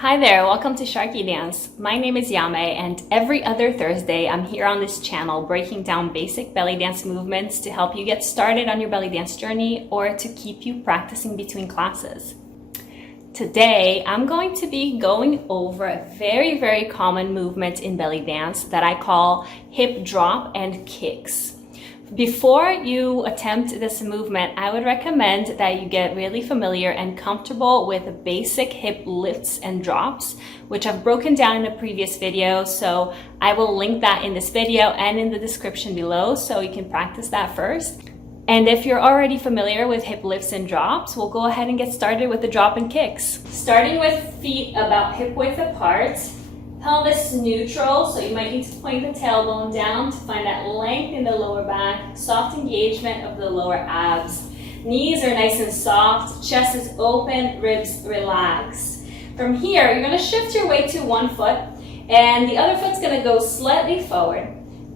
Hi there, welcome to SharqiDance. My name is Yame, and every other Thursday I'm here on this channel breaking down basic belly dance movements to help you get started on your belly dance journey or to keep you practicing between classes. Today I'm going to be going over a very common movement in belly dance that I call hip drop and kicks. Before you attempt this movement, I would recommend that you get really familiar and comfortable with basic hip lifts and drops, which I've broken down in a previous video. So I will link that in this video and in the description below so you can practice that first. And if you're already familiar with hip lifts and drops, we'll go ahead and get started with the drop and kicks. Starting with feet about hip width apart. Pelvis neutral, so you might need to point the tailbone down to find that length in the lower back, soft engagement of the lower abs. Knees are nice and soft, chest is open, ribs relax. From here, you're going to shift your weight to one foot, and the other foot's going to go slightly forward.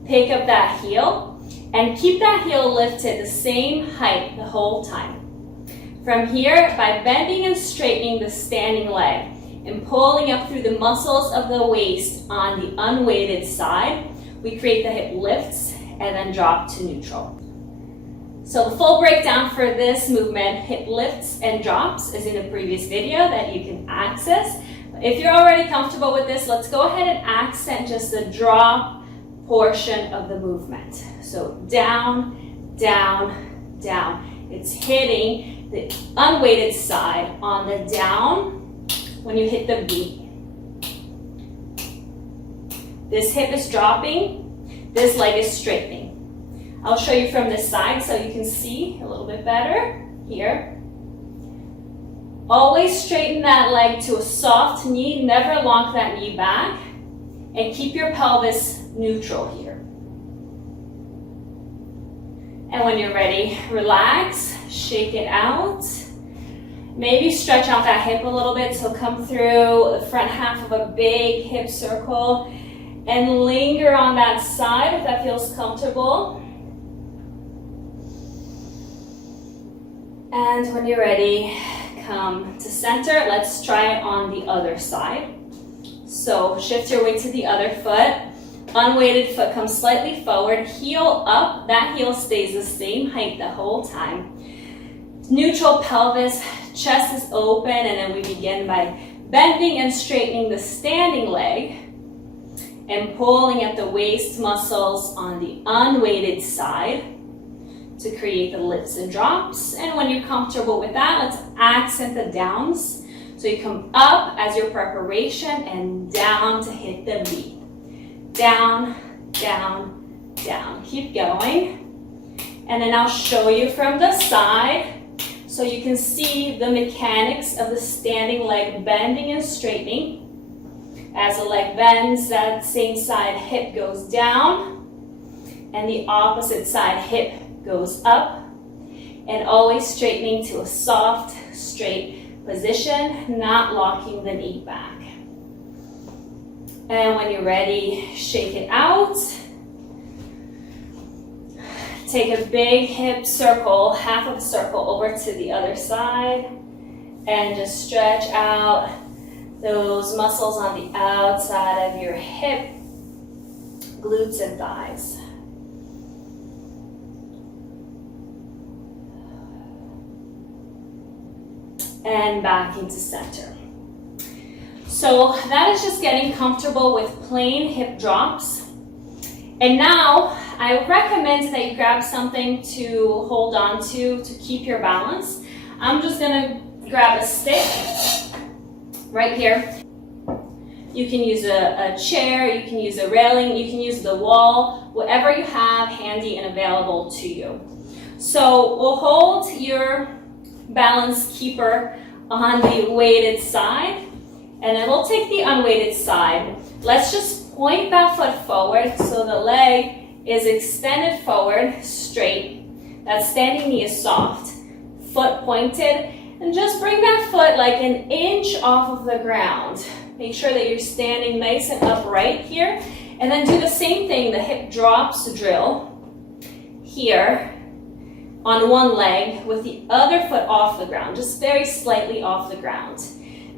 Pick up that heel, and keep that heel lifted the same height the whole time. From here, by bending and straightening the standing leg, and pulling up through the muscles of the waist on the unweighted side, we create the hip lifts and then drop to neutral. So the full breakdown for this movement, hip lifts and drops, is in the previous video that you can access. If you're already comfortable with this, let's go ahead and accent just the drop portion of the movement. So down, down, down. It's hitting the unweighted side on the down when you hit the beat. This hip is dropping, this leg is straightening. I'll show you from this side so you can see a little bit better here. Always straighten that leg to a soft knee, never lock that knee back, and keep your pelvis neutral here. And when you're ready, relax, shake it out. Maybe stretch out that hip a little bit, so come through the front half of a big hip circle and linger on that side if that feels comfortable. And when you're ready, come to center. Let's try it on the other side. So shift your weight to the other foot. Unweighted foot comes slightly forward, heel up. That heel stays the same height the whole time. Neutral pelvis, chest is open, and then we begin by bending and straightening the standing leg and pulling at the waist muscles on the unweighted side to create the lifts and drops. And when you're comfortable with that, let's accent the downs. So you come up as your preparation and down to hit the beat. Down, down, down. Keep going. And then I'll show you from the side, so you can see the mechanics of the standing leg bending and straightening. As the leg bends, that same side hip goes down, and the opposite side hip goes up, and always straightening to a soft, straight position, not locking the knee back. And when you're ready, shake it out. Take a big hip circle, half of a circle over to the other side, and just stretch out those muscles on the outside of your hip, glutes and thighs. And back into center. So that is just getting comfortable with plain hip drops. And now I recommend that you grab something to hold on to keep your balance. I'm just gonna grab a stick right here. You can use a chair, you can use a railing, you can use the wall, whatever you have handy and available to you. So we'll hold your balance keeper on the weighted side, and then we'll take the unweighted side. Let's just point that foot forward so the leg is extended forward, straight. That standing knee is soft, foot pointed, and just bring that foot like an inch off of the ground. Make sure that you're standing nice and upright here, and then do the same thing, the hip drops drill here on one leg with the other foot off the ground, just very slightly off the ground.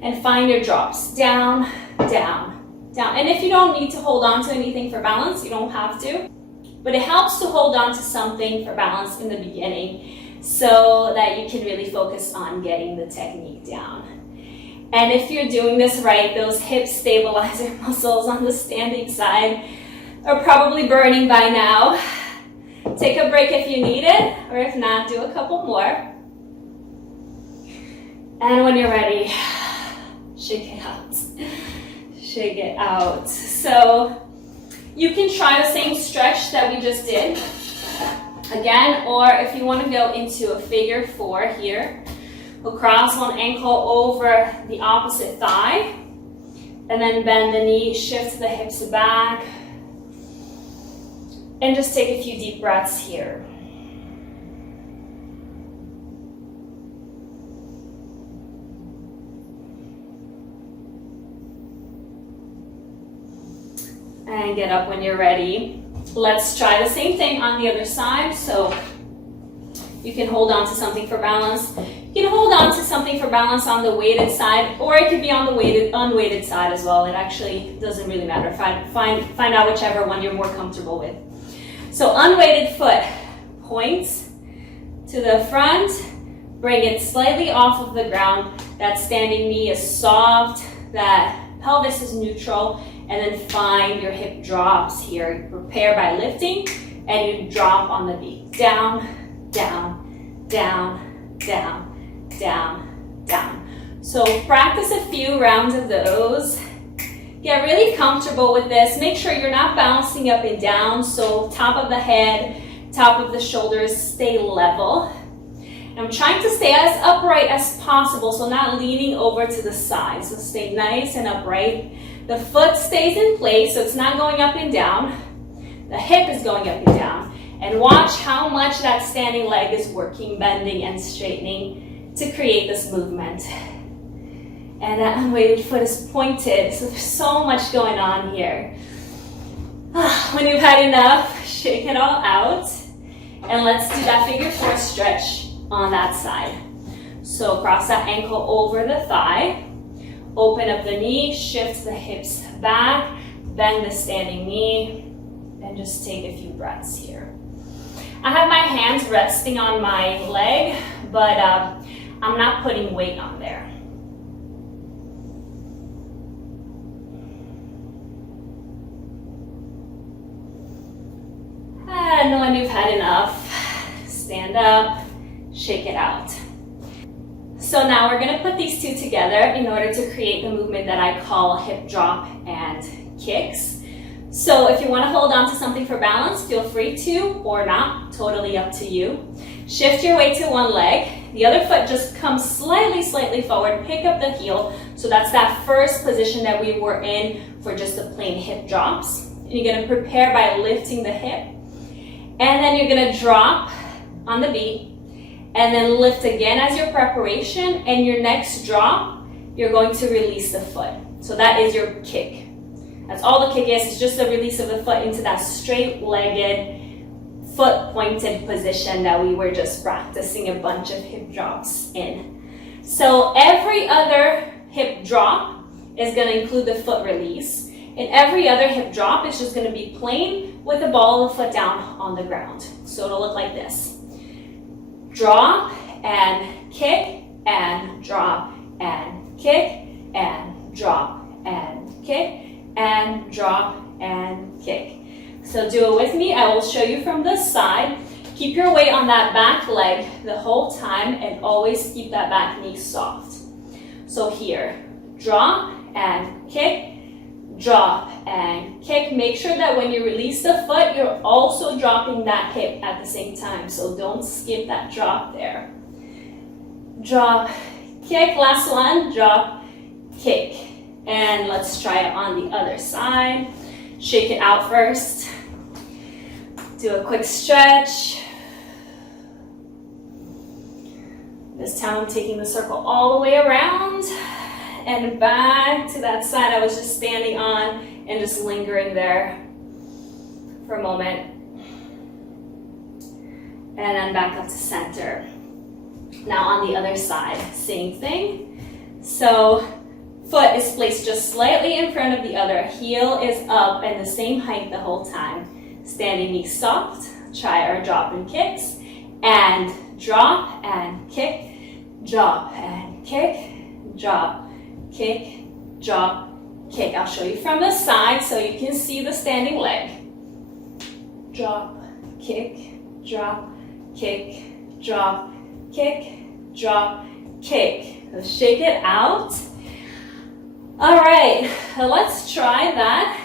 and find your drops. Down, down, down. And if you don't need to hold on to anything for balance, you don't have to. But it helps to hold on to something for balance in the beginning so that you can really focus on getting the technique down. And if you're doing this right, those hip stabilizer muscles on the standing side are probably burning by now. Take a break if you need it, or if not, do a couple more. And when you're ready, shake it out. Shake it out. So you can try the same stretch that we just did again, or if you want to go into a figure 4 here, we'll cross one ankle over the opposite thigh, and then bend the knee, shift the hips back, and just take a few deep breaths here. And get up when you're ready. Let's try the same thing on the other side. So you can hold on to something for balance. You can hold on to something for balance on the weighted side, or it could be on the unweighted side as well. It actually doesn't really matter. Find out whichever one you're more comfortable with. So unweighted foot points to the front, bring it slightly off of the ground. That standing knee is soft, that pelvis is neutral, and then find your hip drops here. Prepare by lifting, and you drop on the beat. Down, down, down, down, down, down. So practice a few rounds of those. Get really comfortable with this. Make sure you're not bouncing up and down. So top of the head, top of the shoulders stay level. And I'm trying to stay as upright as possible, so not leaning over to the side. So stay nice and upright. The foot stays in place, so it's not going up and down. The hip is going up and down. And watch how much that standing leg is working, bending and straightening to create this movement. And that unweighted foot is pointed, so there's so much going on here. When you've had enough, shake it all out. And let's do that figure 4 stretch on that side. So cross that ankle over the thigh. Open up the knee, shift the hips back, bend the standing knee, and just take a few breaths here. I have my hands resting on my leg, but I'm not putting weight on there. And when you've had enough, stand up, shake it out. So now we're going to put these two together in order to create the movement that I call hip drop and kicks. So if you want to hold on to something for balance, feel free to, or not, totally up to you. Shift your weight to one leg. The other foot just comes slightly forward. Pick up the heel. So that's that first position that we were in for just the plain hip drops. And you're going to prepare by lifting the hip. And then you're going to drop on the beat. And then lift again as your preparation, and your next drop, you're going to release the foot. So that is your kick. That's all the kick is. It's just the release of the foot into that straight-legged, foot-pointed position that we were just practicing a bunch of hip drops in. So every other hip drop is going to include the foot release. And every other hip drop is just going to be plain with the ball of the foot down on the ground. So it'll look like this. Drop and kick and drop and kick and drop and kick and drop and kick. So do it with me. I will show you from this side. Keep your weight on that back leg the whole time, and always keep that back knee soft. So here, drop and kick, drop and kick. Make sure that when you release the foot, you're also dropping that hip at the same time. So don't skip that drop there. Drop, kick, last one, drop, kick. And let's try it on the other side. Shake it out first. Do a quick stretch. This time I'm taking the circle all the way around and back to that side I was just standing on, and just lingering there for a moment. And then back up to center. Now on the other side, same thing. So foot is placed just slightly in front of the other. Heel is up and the same height the whole time. Standing knee soft. Try our drop and kicks. And drop and kick. Drop and kick. Drop, kick, drop, kick. I'll show you from the side so you can see the standing leg. Drop, kick, drop, kick, drop, kick, drop, kick. So shake it out. All right, let's try that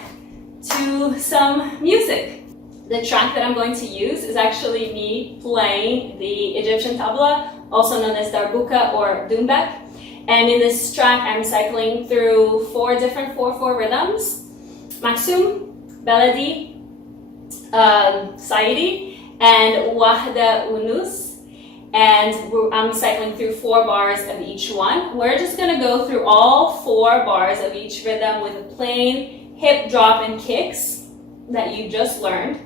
to some music. The track that I'm going to use is actually me playing the Egyptian tabla, also known as darbuka or doumbek. And in this track, I'm cycling through 4 different 4/4 rhythms: Maksum, Beledi, Saidi, and Wahda Unus. And I'm cycling through 4 bars of each one. We're just gonna go through all 4 bars of each rhythm with a plain hip drop and kicks that you just learned.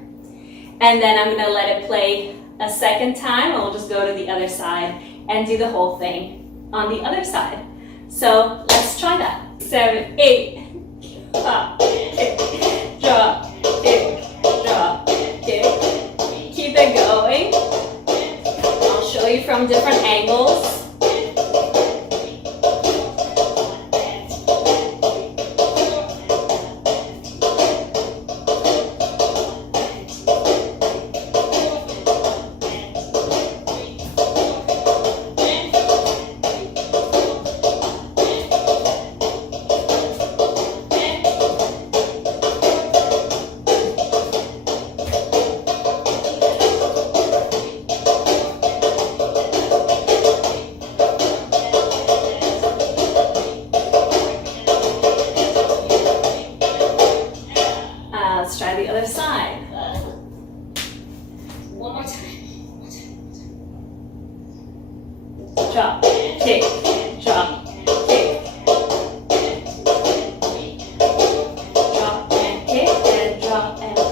And then I'm gonna let it play a second time, and we'll just go to the other side and do the whole thing on the other side. So let's try that. 7, 8, drop, kick, drop, kick, drop, kick. Keep it going. I'll show you from different angles. Let's try the other side. One more time. Drop, kick, drop, kick. Drop and kick, and drop and kick.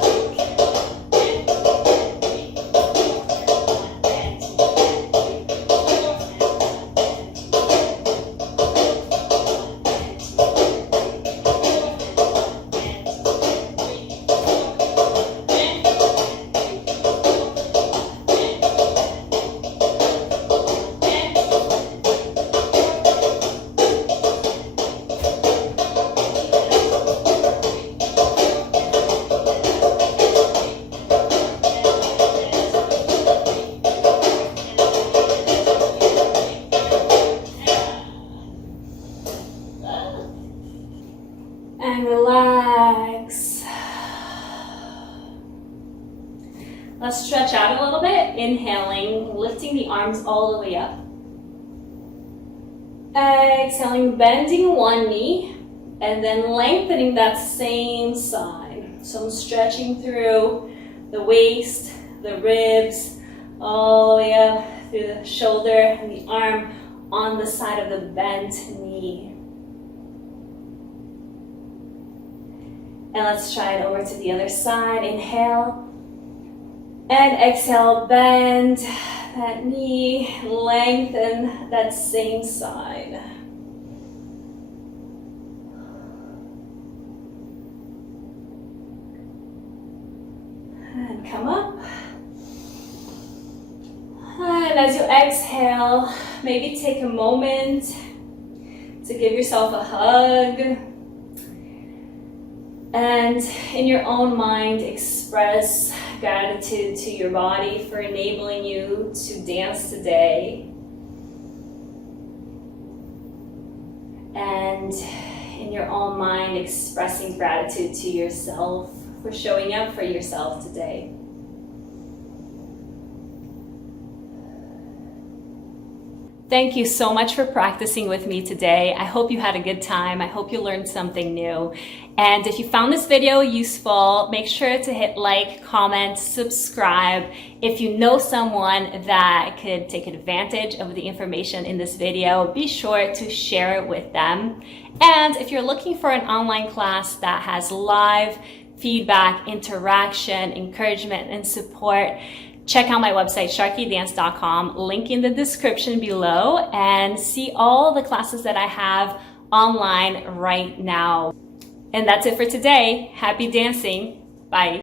And relax. Let's stretch out a little bit. Inhaling, lifting the arms all the way up. Exhaling, bending one knee, and then lengthening that same side. So I'm stretching through the waist, the ribs, all the way up through the shoulder and the arm on the side of the bent knee. And let's try it over to the other side. Inhale and exhale, bend that knee, lengthen that same side. And come up. And as you exhale, maybe take a moment to give yourself a hug. And in your own mind, express gratitude to your body for enabling you to dance today. And in your own mind, expressing gratitude to yourself for showing up for yourself today. Thank you so much for practicing with me today. I hope you had a good time. I hope you learned something new. And if you found this video useful, make sure to hit like, comment, subscribe. If you know someone that could take advantage of the information in this video, be sure to share it with them. And if you're looking for an online class that has live feedback, interaction, encouragement, and support, check out my website, SharqiDance.com, link in the description below, and see all the classes that I have online right now. And that's it for today. Happy dancing. Bye.